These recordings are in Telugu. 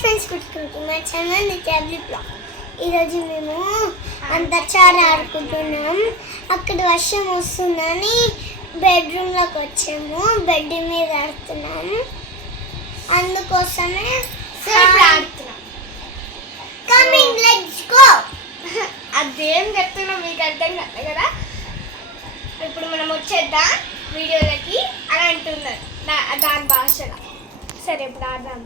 ఫ్రెండ్స్ మా ఛానల్ నిత్యాబ్లి బ్లాగ్. ఈరోజు మేము అంతర్చార ఆడుకుంటున్నాం. అక్కడ వర్షం వస్తుందని బెడ్రూమ్లోకి వచ్చాము. బెడ్ మీద ఆడుతున్నాం. అందుకోసమే ఆడుతున్నాం. Coming let's go. అదేం చెప్తున్నాం మీకు అర్థం కాదు కదా. ఇప్పుడు మనం వచ్చేద్దాం వీడియోలకి అని అంటున్నారు దాని భాషలో. సరే ఇప్పుడు ఆడదాం.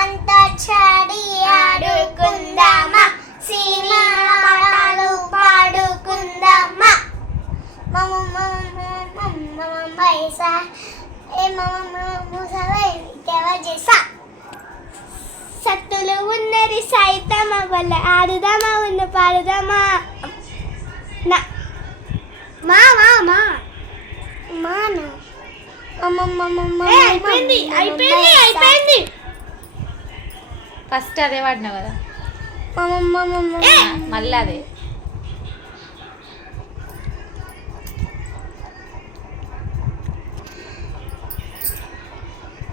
అంతర్చారి ఆడుకుందామా, సినిమా పాటలు పాడుకుందామా. పైసా ఏ చేసా సత్తులు ఉన్నది సైతమా వల్ల ఆడుదామా ఉన్న పాడుదామా. మా మా మా మానా అయిపోయింది అయిపోయింది అయిపోయింది. ఫస్ట్ అదే వాడినావు కదా, మళ్ళీ అదే.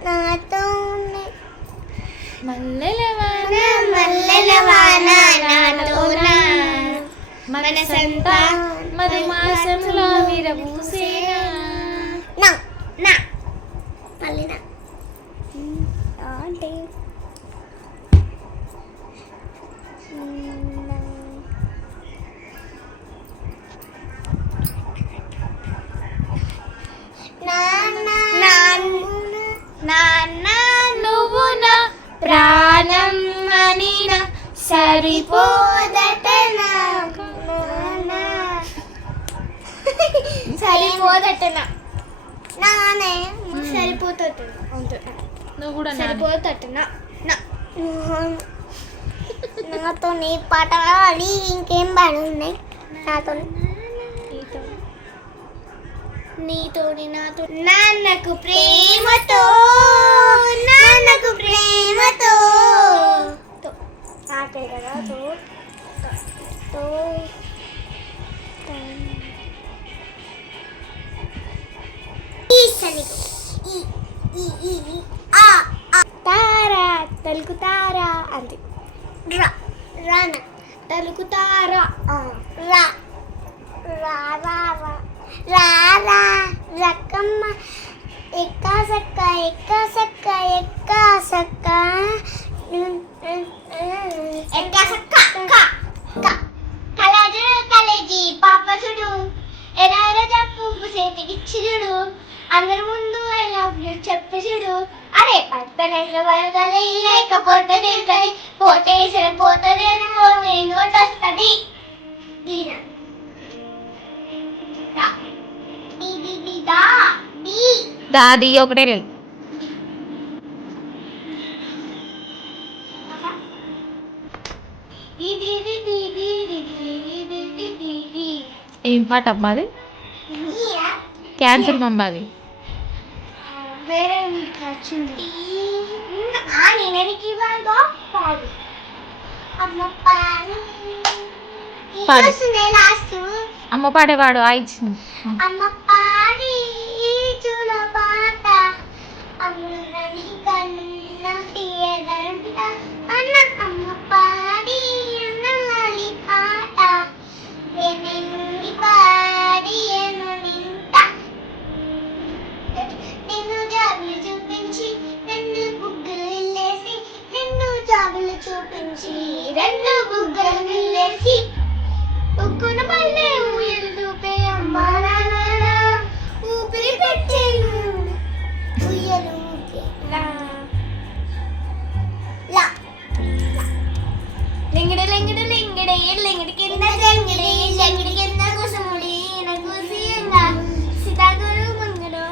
నాతో మల్లెల వాన నాతోనా మనసంతా మధుమాసంలో విరబూసేనా. నా నా మళ్ళీ నా అంటే నాన్న నువ్వు నా ప్రాణం అనిన సరిపోదటనా సరిపోదటనా నానే సరిపోతటనా నువ్వు కూడా సరిపోతటనా. నాతో నీ పాట పాడాలి. ఇంకేం పాటలు ఉన్నాయి నాతో? నీతోని నాతో నాన్నకు ప్రేమతో నాన్నకు ప్రేమతో ఆటే కదా తో తో తారా తలుకుతారా అంతే. రా రాన తలుకుతారా రా రా రా రా రా రకమ్మ ఎక్కా సక్క ఎక్కా సక్క ఎక్కా సక్క ఎక్కా సక్క కలజు కలేజీ పాపసుడు ఎరార జప్పు చేతికిచ్చిడు అందరి ముందు ఎలా చెప్పేసుడు. అరే పత్తనైన వరదలి లేకపోతే తింటది పోటేసిన పోతుంది వస్తుంది. దాది ఒకటే లేదు. ఏం పాట అమ్మా అది? క్యాన్సర్ మమ్మ అది. వేరే వచ్చింది పాడు అమ్మ పాడేవాడు ఆయిచ్చింది. అమ్మ పాడి చూల పాట అమ్మని కన్న తీయదంట అన్న అమ్మ పాడి అన్నలి పాట ఎన్ని పాడి ఎను నింట నిన్ను జాబులు చూపించి రెండు బుగ్గలు వెళ్ళేసి నిన్ను జాబులు చూపించి రెండు బుగ్గలు వెళ్ళేసి ఉక్కున పల్లె ఊయలు చూపే అమ్మా నాన్న ఊపిరి పెట్టేను ఊయలు లింగడ లింగడ లింగడ లింగడి కింద జంగిడి జంగిడి కింద కుసుముడి నగుసియంగా సీతాగురు మంగడు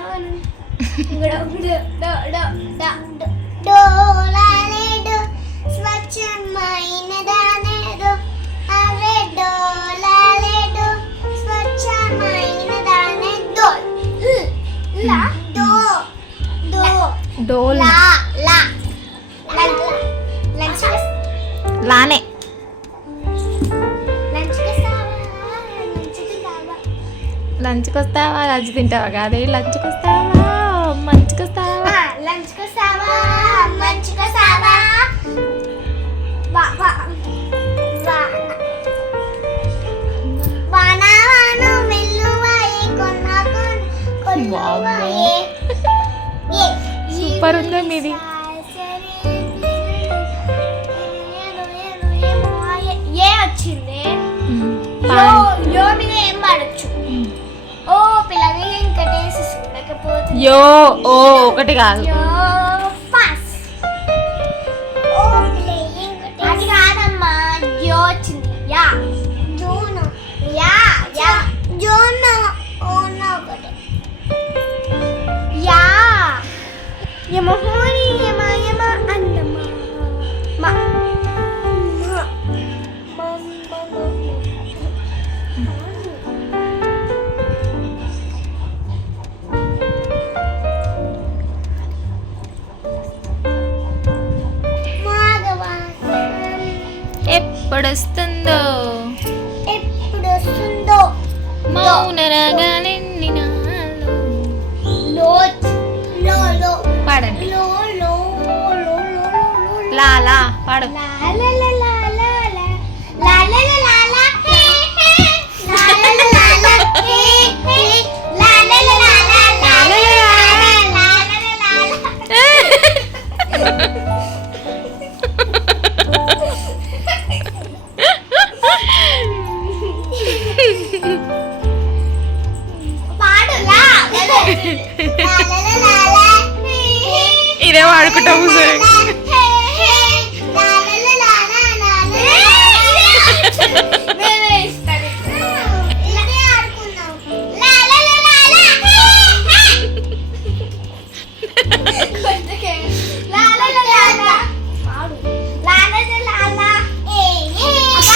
డోలాలేడు స్వచ్ఛమైన దానేడు అవే డోలాలేడు స్వచ్ఛమైన దానే డోల్ లా దో దో డోల్ లా లా లంచ్ లానే లంచ్కి వస్తావా లంచ్ తింటావా కాదే లంచ్కి వస్తావా మంచికి వస్తావా లంచ్కి వస్తావా మంచిగా వాన వాన వాన వెల్లువాయే కొన్న కొన్నవాయే సూపర్ ఉందే మీది. ఏ వచ్చింది పాడండి. యో మీద ఏం పాడొచ్చు ఓ పిల్లగా వెంకటేశ చూడకపోతే యో ఓ ఒకటి కాదు. యో ఫాస్ ఓ ప్లేయింగ్ అది కాదమ్మా యో వచ్చింది యా జోన యా యా జోన ఓన ఒకటి యా యమహోని యమ యమ అన్నమా మా ఎప్పుడొస్తుందో ఎప్పుడు వస్తుందో మౌన రాగాలెన్ని నాలో. లో లో లో పాడండి. లో లో లో లో లా లా పాడు. లా లా లా లా లా లా లా లా లా లా హే హే లా లా లా లా హే హే లా లా లా లా లా లా లా పాడులా ఇదే వాడుకుంటాము సార్. నేనే ఇస్తాను ఇలాగే ఆడుకుందాం కొంచెం లా లా లా లా లా పాడు లా లా లా లా లా వేరే ఇస్తా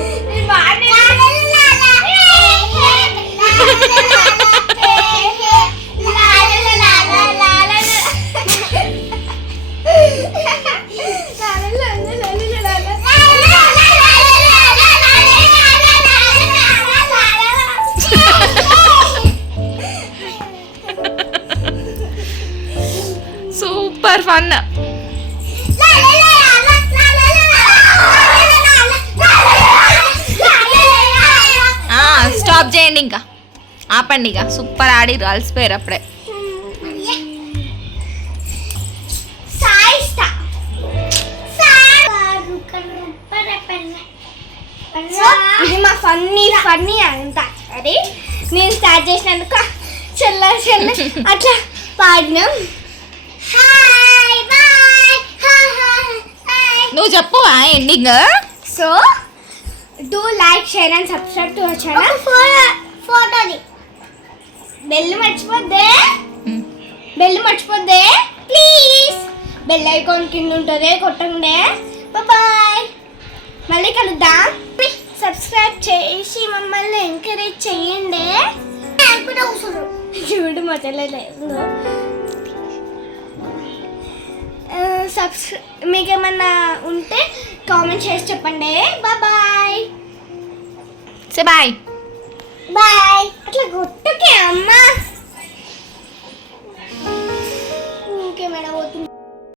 నేను వాడిని సూపర్ ఫన్. స్టాప్ చేయండి, ఇంకా ఆపండి. ఇక సూపర్ ఆడి అలసిపోయారు అప్పుడే. ఇది మా ఫన్నీ అంతా సరే నేను స్టార్ట్ చేసినందుకు చెల్ల చెల్ల అట్లా పాడినాం. నువ్వు చెప్పు ending. So do like share and subscribe to our channel. ఫోటోది బెల్ మర్చిపోద్దే ప్లీజ్. బెల్ ఐకాన్ కింద ఉంటుంది కొట్టండి. బాయ్ మళ్ళీ కలుద్దాం. సబ్స్క్రైబ్ చేసి మమ్మల్ని ఎంకరేజ్ చేయండి. చూడు మొదలలేదు మీకు ఏమన్నా ఉంటే కామెంట్ చేసి చెప్పండి. Bye say bye. బాయ్ అట్లా కొట్టుకే అమ్మా. ఊకేమైనా పోతుంది.